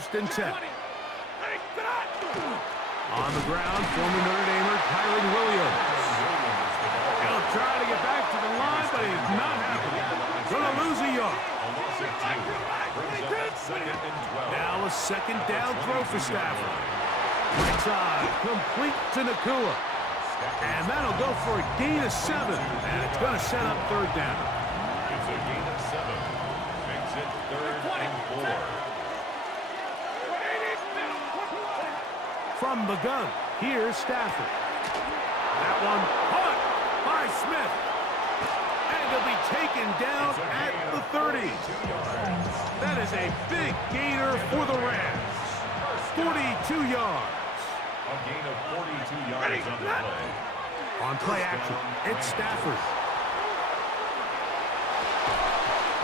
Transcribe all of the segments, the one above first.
first and 10. On the ground, former Notre Damer Kyren Williams. He'll try to get back to the line, but he's not happening. Gonna lose a yard. Now a second down throw for Stafford. Right side, complete to Nacua. And that'll go for a gain of 7. And it's going to set up third down. It's a gain of 7. Makes it 3rd and 4. From the gun, here's Stafford. That one caught by Smith. And he'll be taken down at the 30. That is a big gainer for the Rams. 42 yards. A gain of 42 yards on the play. On play action, it's Stafford.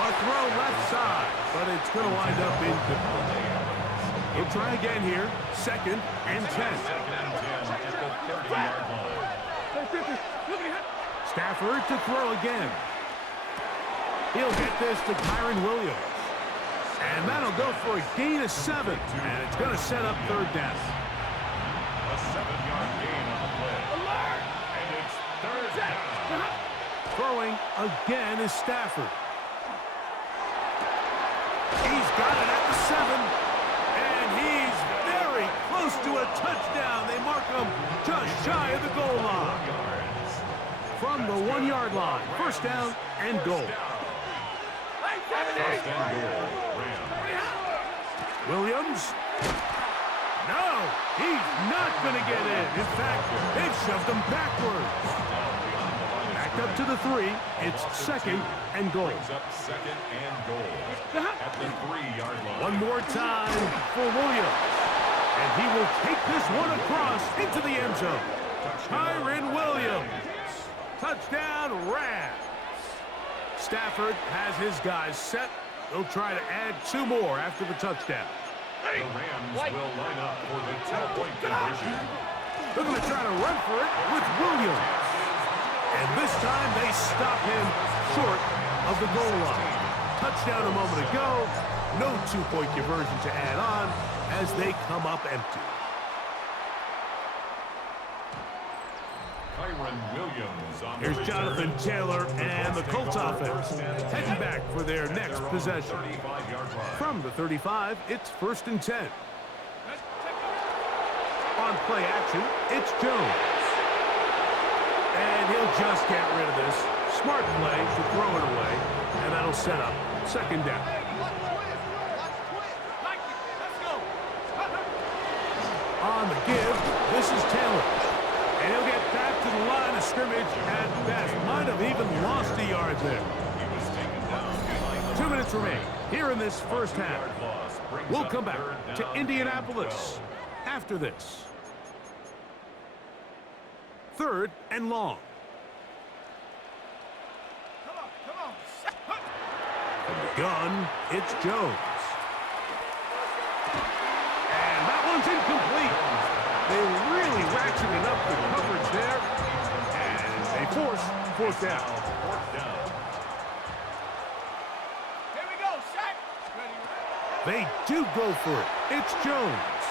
A throw left side, but it's going to wind up incomplete. He'll try again here. 2nd and 10. 2nd and 10 at the 30-yard line. Stafford to throw again. He'll get this to Kyren Williams. And that'll go for a gain of 7. And it's going to set up third down. A 7-yard gain on the play. And it's 3rd down. Throwing again is Stafford. He's got it at the 7. And he's very close to a touchdown. They mark him just shy of the goal line. From the 1-yard line. First down and goal. First and goal. Williams. No, he's not going to get in. In fact, they've shoved him backwards. Backed up to the 3. It's 2nd and goal. Brings up 2nd and goal at the 3-yard line. One more time for Williams. And he will take this one across into the end zone. Kyren Williams. Touchdown, Rams. Stafford has his guys set. They'll try to add 2 more after the touchdown. The Rams will line up for the 2-point conversion. They're going to try to run for it with Williams. And this time they stop him short of the goal line. Touchdown a moment ago. No 2-point conversion to add on as they come up empty. Kyren Williams on the Here's return. Jonathan Taylor and the Colts offense heading back for their next possession. 35-yard line. From the 35, it's 1st and 10. On play action, it's Jones. And he'll just get rid of this. Smart play to throw it away, and that'll set up 2nd down. On the give, this is Taylor. And he'll get back to the line of scrimmage at best. Might have even lost a yard there. He was taken down behind the 2 minutes remain here in this first half. yard loss. Brings We'll up come back 3rd to down and Indianapolis 12. after this. 3rd and long. From the gun, it's Jones. And that one's incomplete. They really ratcheted up the coverage there. And they force 4th down. 4th down. They do go for it. It's Jones.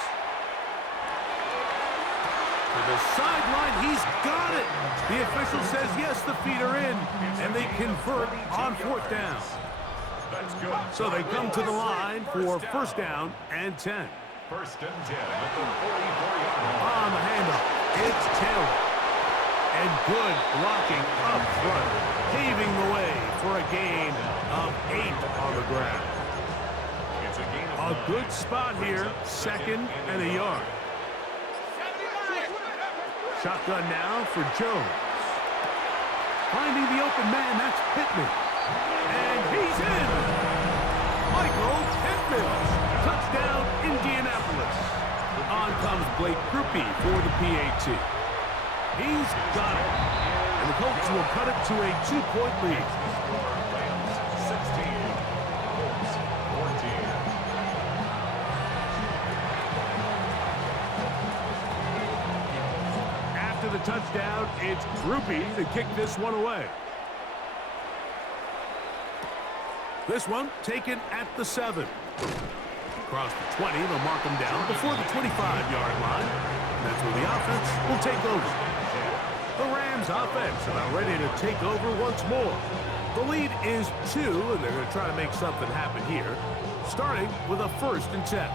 To the sideline, he's got it. The official says yes, the feet are in, and they convert on 4th down. That's good. So they come to the line for 1st down and 10. 1st and 10 at the 44-yard line. On the handoff, it's Taylor. And good blocking up front, paving the way for a gain of 8 on the ground. It's a gain A of 9. good spot here, 2nd and a yard. Shotgun now for Jones. Finding the open man, that's Pittman. And he's in. Michael Pittman. Touchdown, Indianapolis. On comes Blake Grupe for the PAT. He's got it. And the Colts will cut it to a 2-point lead. Rams 16. Colts 14. After the touchdown, it's Grupe to kick this one away. This one taken at the 7. Across the 20, they'll mark them down before the 25-yard line. That's where the offense will take over. The Rams offense about ready to take over once more. The lead is 2, and they're going to try to make something happen here, starting with a 1st and 10.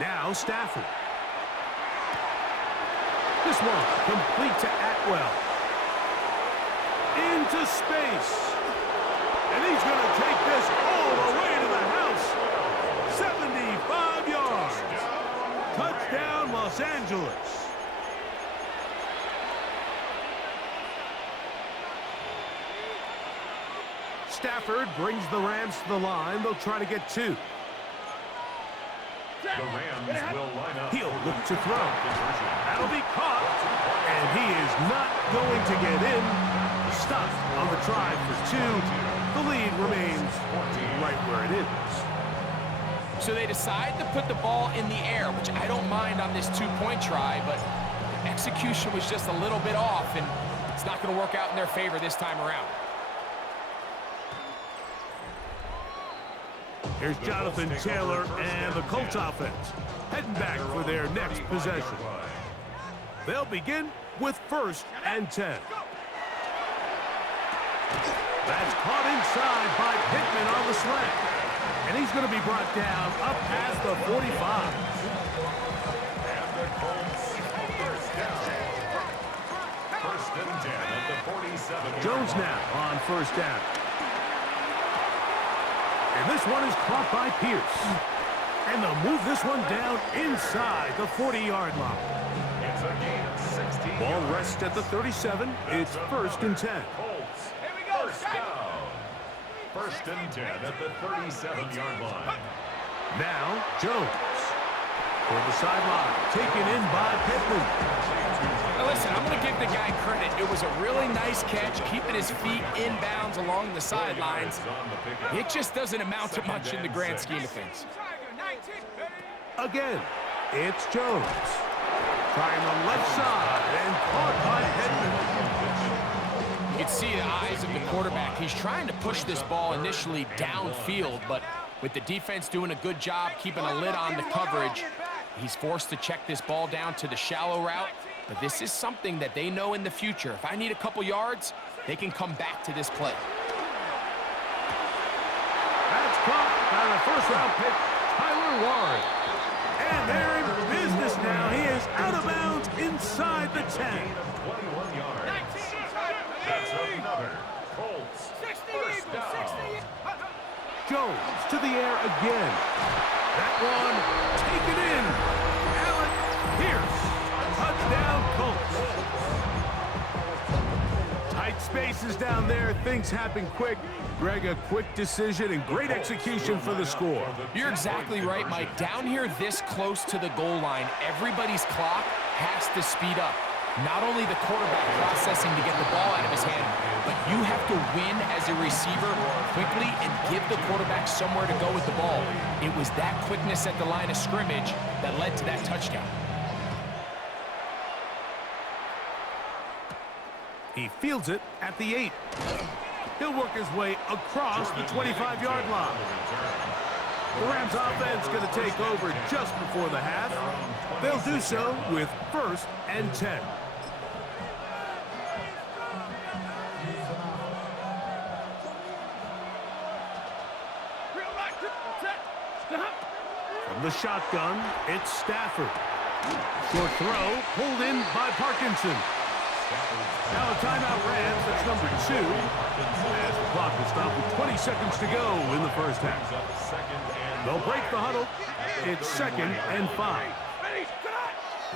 Now Stafford. This one complete to Atwell. Into space. And he's going to take this all the way to the house. 75 yards. Touchdown, Los Angeles. Stafford brings the Rams to the line. They'll try to get 2. The Rams will line up. He'll look to throw. That'll be caught. And he is not going to get in. Stop on the try for 2. The lead remains right where it is. So they decide to put the ball in the air, which I don't mind on this 2-point try, but execution was just a little bit off, and it's not going to work out in their favor this time around. Here's Jonathan Taylor and the Colts offense heading back for their next possession. They'll begin with 1st and 10. That's caught inside by Pittman on the slant. And he's going to be brought down up past the 45. And the Colts first down. 1st and 10 at the 47. Jones now on 1st down. And this one is caught by Pierce. And they'll move this one down inside the 40-yard line. It's a gain of 16. Ball rests at the 37. It's 1st and 10. Colts. First down. 1st and 10 at the 37-yard line. Now, Jones. For the sideline, taken in by Pittman. Now listen, I'm going to give the guy credit. It was a really nice catch, keeping his feet inbounds along the sidelines. It just doesn't amount to much in the grand scheme of things. Again, it's Jones. Trying the left side and caught by Pittman. You can see the eyes of the quarterback. He's trying to push this ball initially downfield, but with the defense doing a good job keeping a lid on the coverage, he's forced to check this ball down to the shallow route. But this is something that they know in the future. If I need a couple yards, they can come back to this play. That's caught by the first-round pick, Tyler Warren. And they're in business now. He is out of bounds inside the 10. 21 yards. That's another Colts first down. Jones to the air again. That one taken in. Alec Pierce. Touchdown, Colts. Tight spaces down there. Things happen quick. Greg, a quick decision and great execution for the score. You're exactly right, Mike. Down here this close to the goal line, everybody's clock has to speed up. Not only the quarterback processing to get the ball out of his hand, but you have to win as a receiver quickly and give the quarterback somewhere to go with the ball. It was that quickness at the line of scrimmage that led to that touchdown. He fields it at the 8. He'll work his way across the 25-yard line. The Rams offense going to take over just before the half. They'll do so with 1st and 10. From the shotgun, it's Stafford. Short throw, pulled in by Parkinson. Now a timeout Rams, that's number 2. As the clock will stop with 20 seconds to go in the first half. They'll break the huddle. It's 2nd and 5.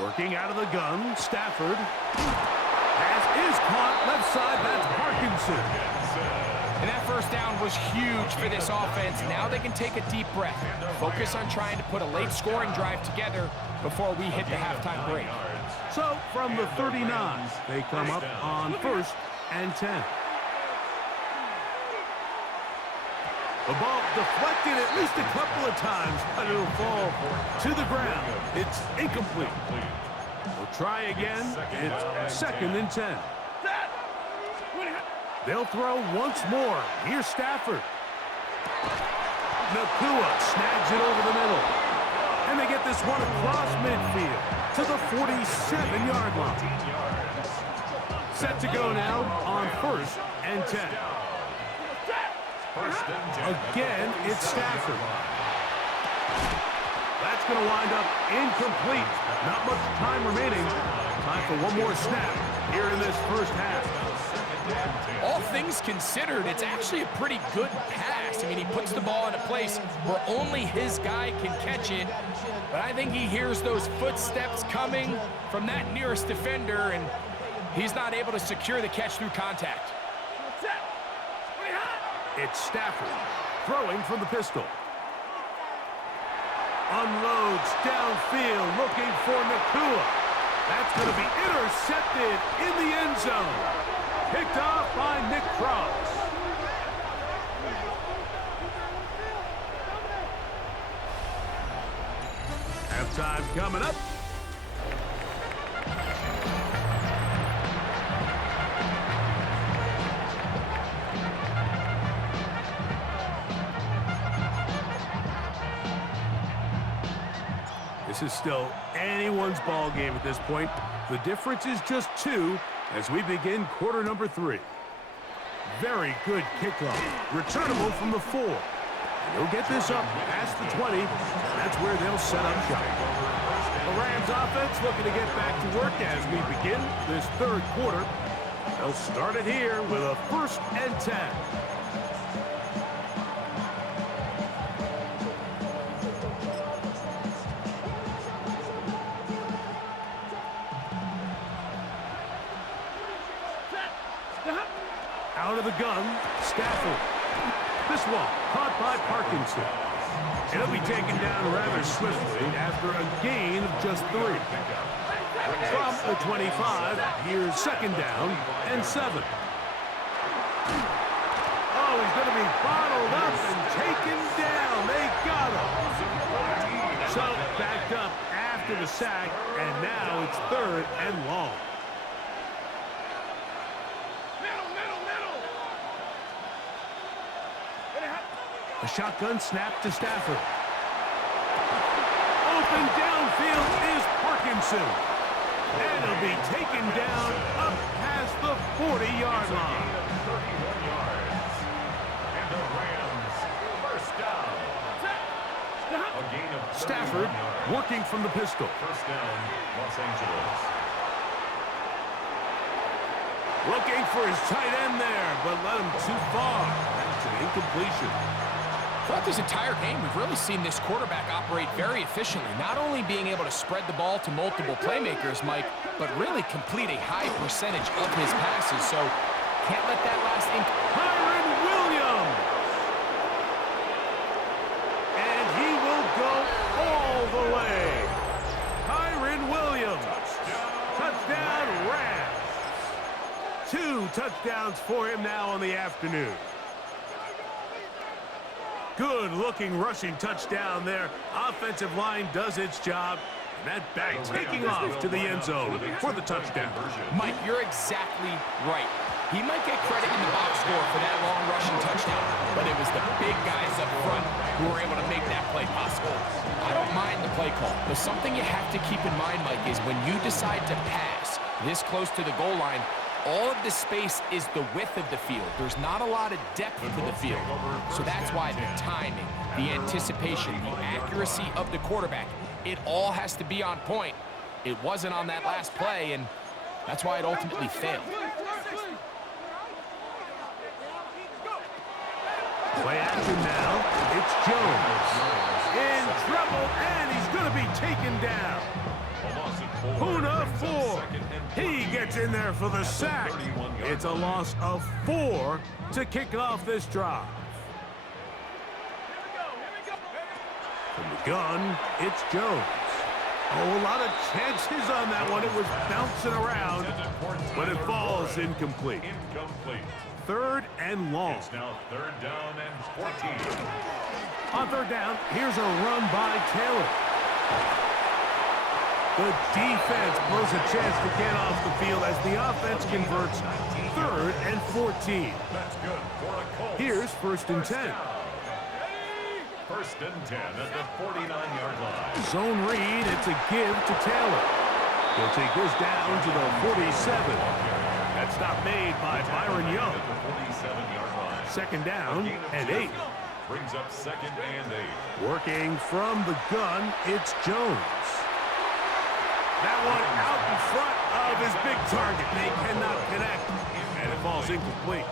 Working out of the gun, Stafford. Pass is caught left side, that's Parkinson. And that first down was huge for this offense. Now they can take a deep breath. Focus on trying to put a late scoring drive together before we hit the halftime break. So from the 39, they come up on 1st and 10. The ball deflected at least a couple of times, but it'll fall to the ground. It's incomplete. We'll try again. It's 2nd and 10. They'll throw once more. Here's Stafford. Nakua snags it over the middle. And they get this one across midfield to the 47-yard line. Set to go now on 1st and 10. Again, it's Stafford. That's going to wind up incomplete. Not much time remaining. Time for one more snap here in this first half. All things considered, it's actually a pretty good pass. I mean, he puts the ball in a place where only his guy can catch it. But I think he hears those footsteps coming from that nearest defender, and he's not able to secure the catch through contact. It's Stafford throwing from the pistol. Unloads downfield looking for Nakua. That's going to be intercepted in the end zone. Picked off by Nick Cross. Halftime coming up. This is still anyone's ball game at this point. The difference is just 2 as we begin quarter number 3. Very good kickoff. Returnable from the 4. They'll get this up past the 20. That's where they'll set up shop. The Rams offense looking to get back to work as we begin this 3rd quarter. They'll start it here with a 1st and 10. Out of the gun, Stafford. This one caught by Parkinson. It'll be taken down rather swiftly after a gain of just 3. From the 25, here's 2nd down and 7. Oh, he's going to be bottled up and taken down. They got him. So backed up after the sack, and now it's 3rd and long. A shotgun snap to Stafford. Open downfield is Parkinson. And he'll be taken down up past the 40-yard line. 31 yards. And the Rams, 1st down. A gain of Stafford working from the pistol. 1st down, Los Angeles. Looking for his tight end there, but led him too far. That's an incompletion. Throughout this entire game, we've really seen this quarterback operate very efficiently, not only being able to spread the ball to multiple playmakers, Mike, but really complete a high percentage of his passes, so can't let that last ink. Kyren Williams! And he will go all the way. Kyren Williams. Touchdown, Rams. 2 touchdowns for him now on the afternoon. Good-looking rushing touchdown there. Offensive line does its job. And that back taking off to the end zone for the touchdown. Mike, you're exactly right. He might get credit in the box score for that long rushing touchdown, but it was the big guys up front who were able to make that play possible. I don't mind the play call, but something you have to keep in mind, Mike, is when you decide to pass this close to the goal line, all of the space is the width of the field. There's not a lot of depth to the field. So that's why the timing, the anticipation, the accuracy of the quarterback, it all has to be on point. It wasn't on that last play, and that's why it ultimately failed. Play action now. It's Jones. In trouble, and he's going to be taken down. Puna 4. He gets in there for the sack. It's a loss of 4 to kick off this drive. From the gun, it's Jones. Oh, a lot of chances on that one. It was bouncing around, but it falls incomplete. Incomplete. Third and long. It's now third down and 14. On third down, here's a run by Taylor. The defense blows a chance to get off the field as the offense converts third and 14. That's good for a Colts. Here's first and 10. First and 10 at the 49-yard line. Zone read, it's a give to Taylor. He'll take this down to the 47. That stop made by Byron Young. At the 47-yard line. Second down and 8. Brings up second and 8. Working from the gun, it's Jones. That one out in front of his big target. They cannot connect, and it falls incomplete.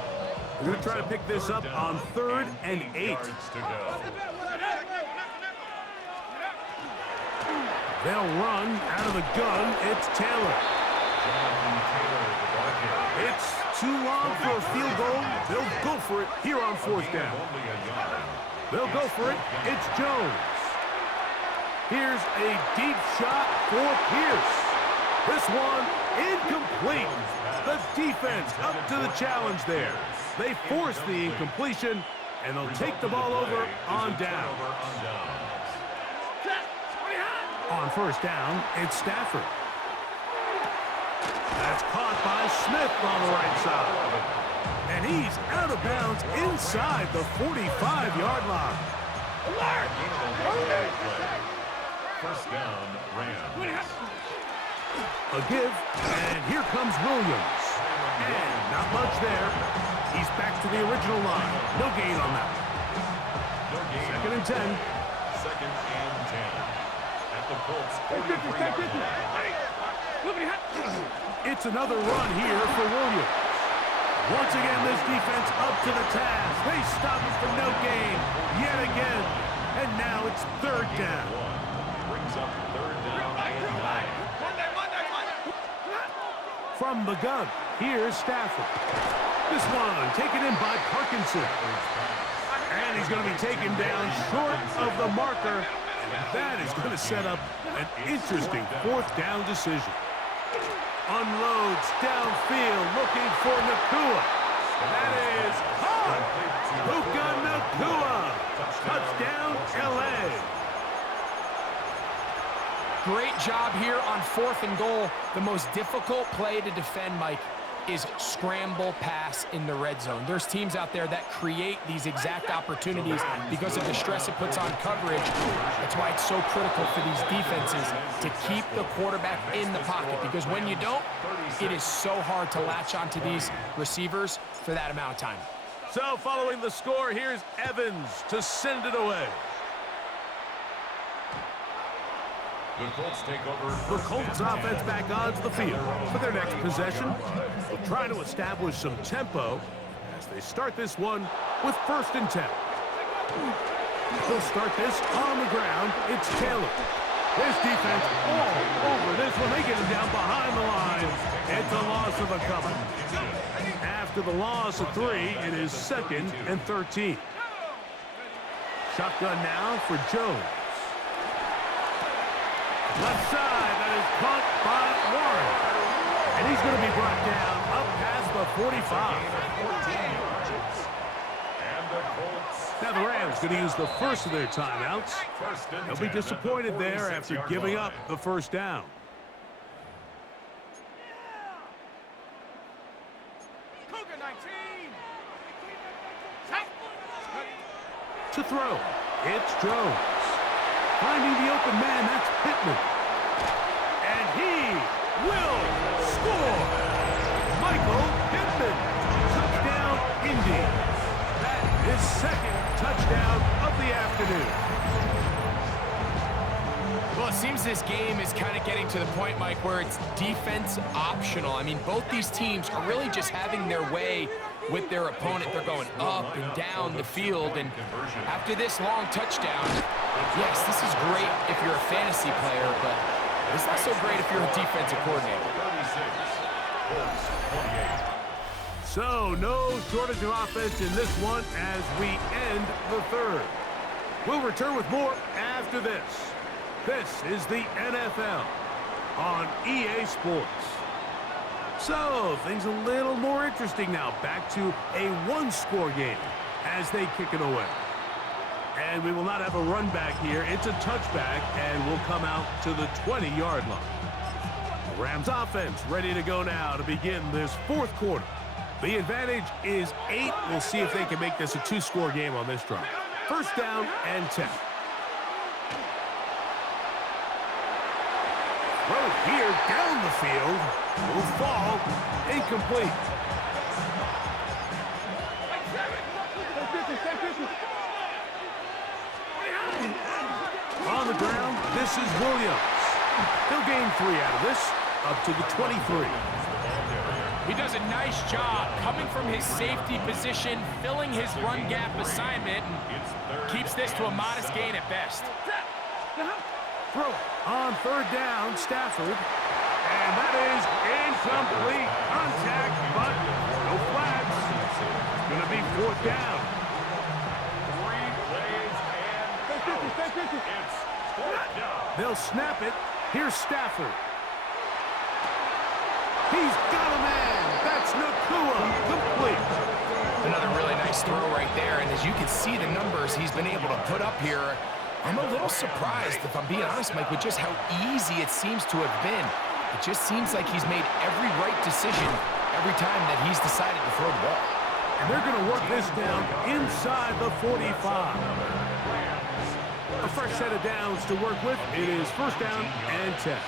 We're going to try to pick this up on third and 8. Yards to go. They'll run out of the gun. It's Taylor. Jonathan Taylor, the ball carrier. It's too long for a field goal. They'll go for it here on fourth down. Only a yard. They'll go for it. It's Jones. Here's a deep shot for Pierce. This one incomplete. The defense up to the challenge there. They force the incompletion, and they'll take the ball over on down. On first down, it's Stafford. That's caught by Smith on the right side. And he's out of bounds inside the 45-yard line. First down, Rams. A give, and here comes Williams. And not much there. He's back to the original line. No gain on that. No gain. Second and 10. Second and 10. At the Colts 43-yard line. It's another run here for Williams. Once again, this defense up to the task. They stop it for no gain yet again. And now it's third down. Brings up third down and 9. From the gun, here's Stafford. This one taken in by Parkinson. And he's going to be taken down short of the marker. That is going to set up an interesting fourth down decision. Unloads downfield looking for Nacua. That is caught. Puka Nacua. Touchdown, L.A. Great job here on fourth and goal. The most difficult play to defend, Mike, is scramble pass in the red zone. There's teams out there that create these exact opportunities because of the stress it puts on coverage. That's why it's so critical for these defenses to keep the quarterback in the pocket, because when you don't, it is so hard to latch onto these receivers for that amount of time. So following the score, here's Evans to send it away. The Colts take over. The Colts offense back onto the field for their next possession. They'll try to establish some tempo as they start this one with first and 10. They'll start this on the ground. It's Taylor. This defense all over this one. They get him down behind the line. It's a loss of a couple. After the loss of 3, it is second and 13. Shotgun now for Jones. Left side, that is caught by Warren. And he's going to be brought down up past the 45. And the Colts. Now the Rams going to use the first of their timeouts. They'll be disappointed there after giving up the first down. To throw, it's Jones. Finding the open man, that's Pittman. And he will score. Michael Pittman. Touchdown, Indy. That is second touchdown of the afternoon. Well, it seems this game is kind of getting to the point, Mike, where it's defense optional. I mean, both these teams are really just having their way with their opponent. They're going up and down the field, and after this long touchdown, yes, this is great if you're a fantasy player, but it's not so great if you're a defensive coordinator. 36, So, no shortage of offense in this one as we end the third. We'll return with more after this. This is the NFL on EA Sports. So, things a little more interesting now. Back to a one-score game as they kick it away. And we will not have a run back here. It's a touchback, and we'll come out to the 20-yard line. The Rams offense ready to go now to begin this fourth quarter. The advantage is 8. We'll see if they can make this a two-score game on this drive. First down and 10. Throw here down the field. Will fall. Incomplete. On the ground, this is Williams. He'll gain 3 out of this, up to the 23. He does a nice job coming from his safety position, filling his run gap assignment, and keeps this to a modest gain at best. Throw on third down, Stafford. And that is incomplete. Contact, but no flags. It's going to be fourth down. 3 plays and out. It's fourth down. They'll snap it. Here's Stafford. He's got a man. That's Nacua. Complete. Another really nice throw right there, and as you can see the numbers he's been able to put up here, I'm a little surprised, if I'm being honest, Mike, with just how easy it seems to have been. It just seems like he's made every right decision every time that he's decided to throw the ball. And they're going to work this down inside the 45. A fresh set of downs to work with. It is first down and 10.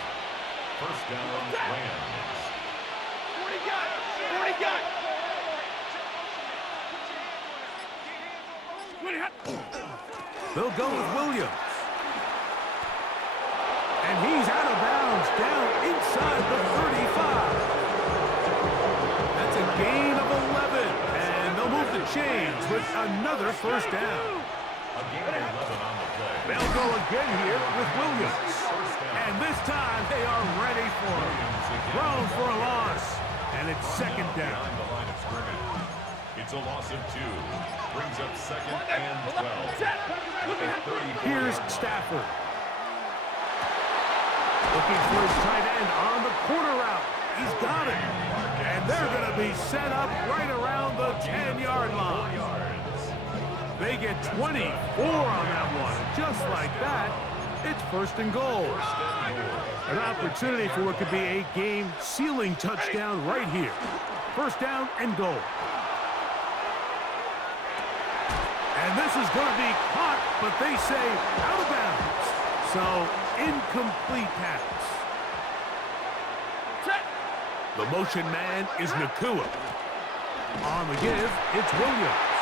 First down, Rams. They'll go with Williams. And he's out of bounds down inside the 35. That's a gain of 11. And they'll move the chains with another first down. A gain of 11 on the play. They'll go again here with Williams. And this time they are ready for him. Thrown for a loss. And it's second down. Behind the line of scrimmage. It's a loss of 2. Brings up second and 12. Here's Stafford. Looking for his tight end on the corner route. He's got it. And they're going to be set up right around the 10-yard line. They get 24 on that one. Just like that, it's first and goal. An opportunity for what could be a game-sealing touchdown right here. First down and goal. And this is going to be caught, but they say out of bounds. So, incomplete pass. The motion man is Nacua. On the give, it's Williams.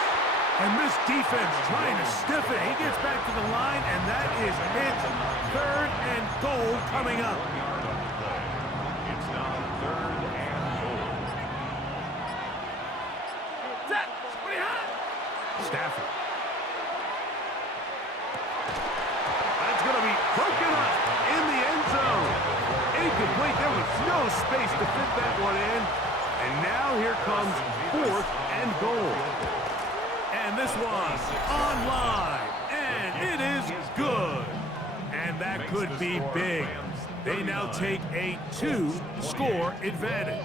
And this defense trying to stiff it. He gets back to the line, and that is it. Third and goal coming up. It's now third and goal. Stafford. That's going to be broken up in the end zone. Incomplete. There was no space to fit that one in. And now here comes fourth and goal. And this one online. And it is good. And that could be big. They now take a 2-score advantage.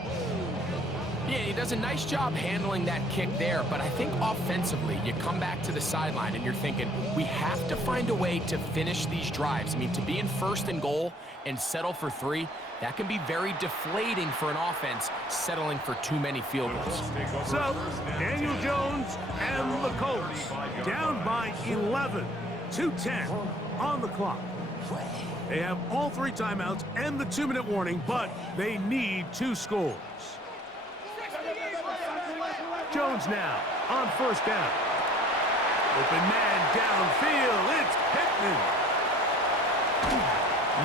Yeah, he does a nice job handling that kick there, but I think offensively, you come back to the sideline and you're thinking, we have to find a way to finish these drives. I mean, to be in first and goal and settle for 3, that can be very deflating for an offense settling for too many field goals. So, Daniel Jones and the Colts down by 11, 2:10 on the clock. They have all 3 timeouts and the 2-minute warning, but they need 2 scores. Jones now on first down. Open man downfield. It's Pittman.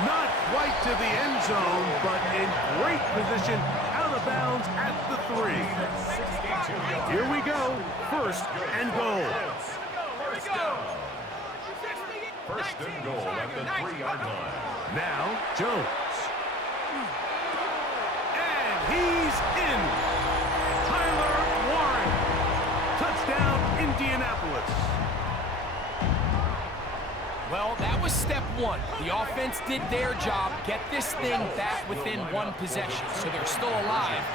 Not quite to the end zone, but in great position out of bounds at the 3. Here we go. First and goal. First and goal at the 3-yard line. Now, Jones. And he's in. Tyler Warren. Touchdown, Indianapolis. Well, that was was step one. The offense did their job, get this thing back within one possession, so they're still alive.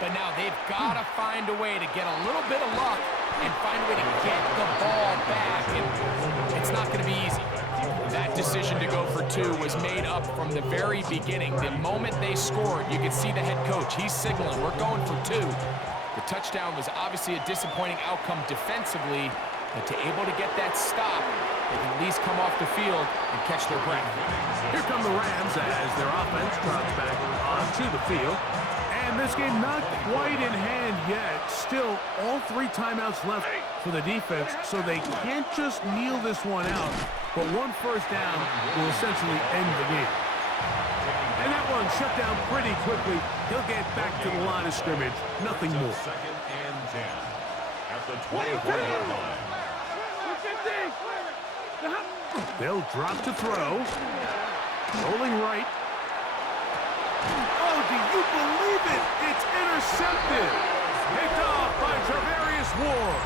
But now they've got to find a way to get a little bit of luck and find a way to get the ball back, and it's not going to be easy. That decision to go for two was made up from the very beginning. The moment they scored, you could see the head coach. He's signaling, we're going for two. The touchdown was obviously a disappointing outcome defensively, but to able to get that stop, they can at least come off the field and catch their breath. Here come the Rams as their offense trots back onto the field. And this game not quite in hand yet. Still, all 3 timeouts left for the defense, so they can't just kneel this one out. But one first down will essentially end the game. And that one shut down pretty quickly. He'll get back to the line of scrimmage. Nothing more. 2nd and 10 at the 24-yard line. They'll drop to throw. Rolling right. Oh, do you believe it? It's intercepted. Picked off by Travarius Ward.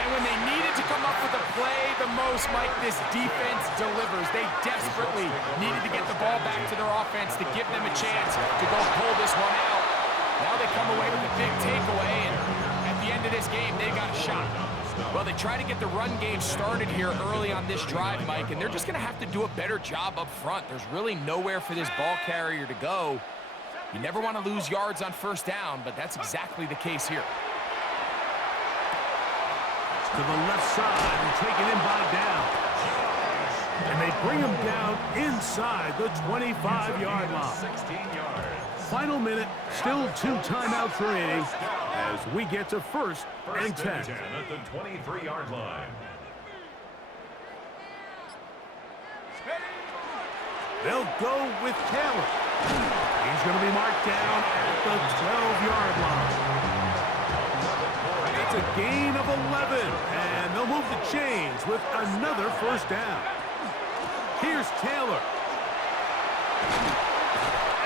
And when they needed to come up with a play the most, Mike, this defense delivers. They desperately needed to get the ball back to their offense to give them a chance to go pull this one out. Now they come away with a big takeaway, and at the end of this game, they got a shot. Well, they try to get the run game started here early on this drive, Mike, and they're just going to have to do a better job up front. There's really nowhere for this ball carrier to go. You never want to lose yards on first down, but that's exactly the case here. To the left side and taken in by down. And they bring him down inside the 25-yard line. 16 yards. Final minute, still 2 timeouts remaining as we get to 1st and 10. At the 23-yard line. They'll go with Taylor. He's going to be marked down at the 12-yard line. It's a gain of 11, and they'll move the chains with another first down. Here's Taylor.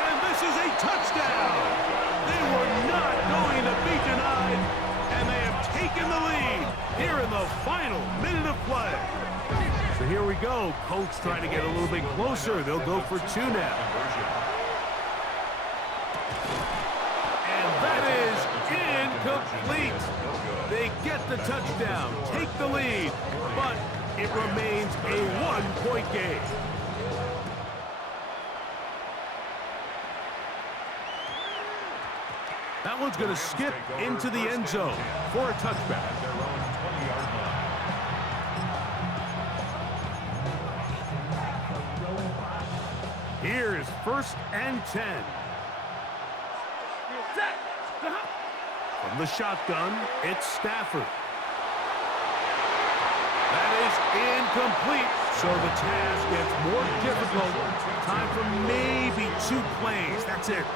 And this is a touchdown. They were not going to be denied, and they have taken the lead here in the final minute of play. So here we go. Colts trying to get a little bit closer. They'll go for 2 now. And that is incomplete. They get the touchdown, take the lead, but it remains a 1-point game. That one's going to skip into the end zone for a touchback. Here's 1st and 10. From the shotgun, it's Stafford. That is incomplete, so the task gets more difficult. Time for maybe 2 plays. That's it.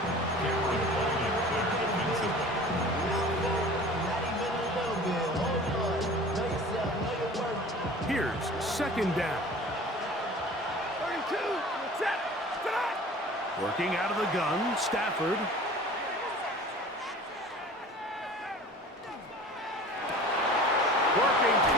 Here's 2nd down. Working out of the gun, Stafford. Working